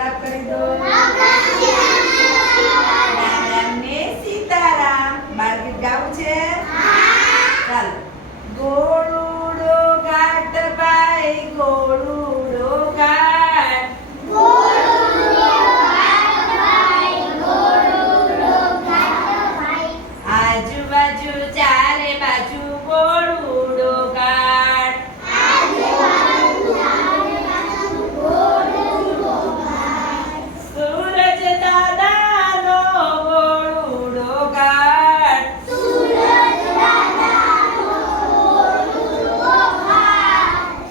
ગુલાબ કરી દો. રામ રામ ને સીતારામ. બાળગીત ગાવું છે? ચાલો. ગોળુડો ઘાટ ભાઈ ગોળુડો ઘાટ. આજુબાજુ ચારે બાજુ ગોળુડો ઘાટ. સૂરજ દાદાનો ગોળુડો ઘાટ.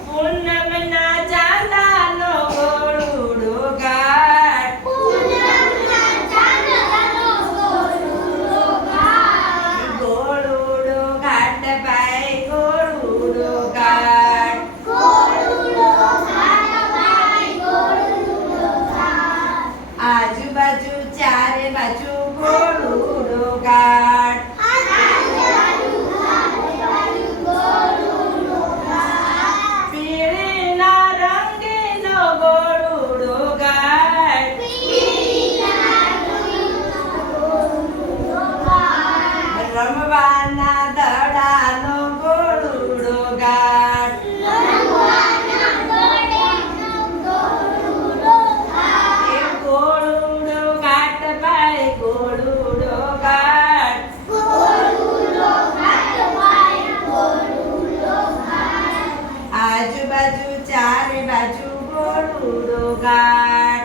પૂનમના ચાંદાનો ગોળુડો ઘાટ. ગોળુડો ઘાટ ભાઈ ગોળુડો ઘાટ. આજુબાજુ ચારે બાજુ ગોળુડો ઘાટ. પીળીના રંગનો ગોળુડો ઘાટ. રમવાના દડાનો ગોળુડો ઘાટ. એ ગોળુડો ઘાટ ભાઈ ગોળુડો ઘાટ. આજુબાજુ ચારે બાજુ ગોળુડો ઘાટ.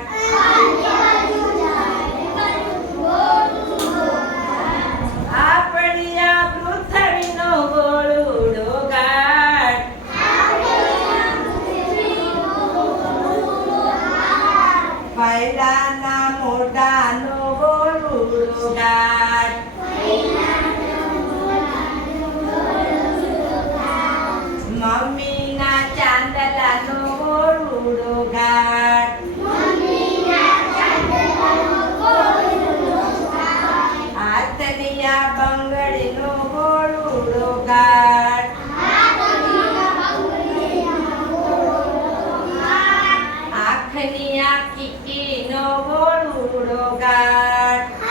આપણી આ પૃથ્વીનો ગોળુડો ઘાટ. પૈડાના મોઢાનો ગોળુડો ઘાટ. મમ્મીના ચાંદલાનો ગોળુડો ઘાટ. હાથની આ બંગડીનો ગોળુડો ઘાટ. આંખની આ કીકીનો ગોળુડો ઘાટ.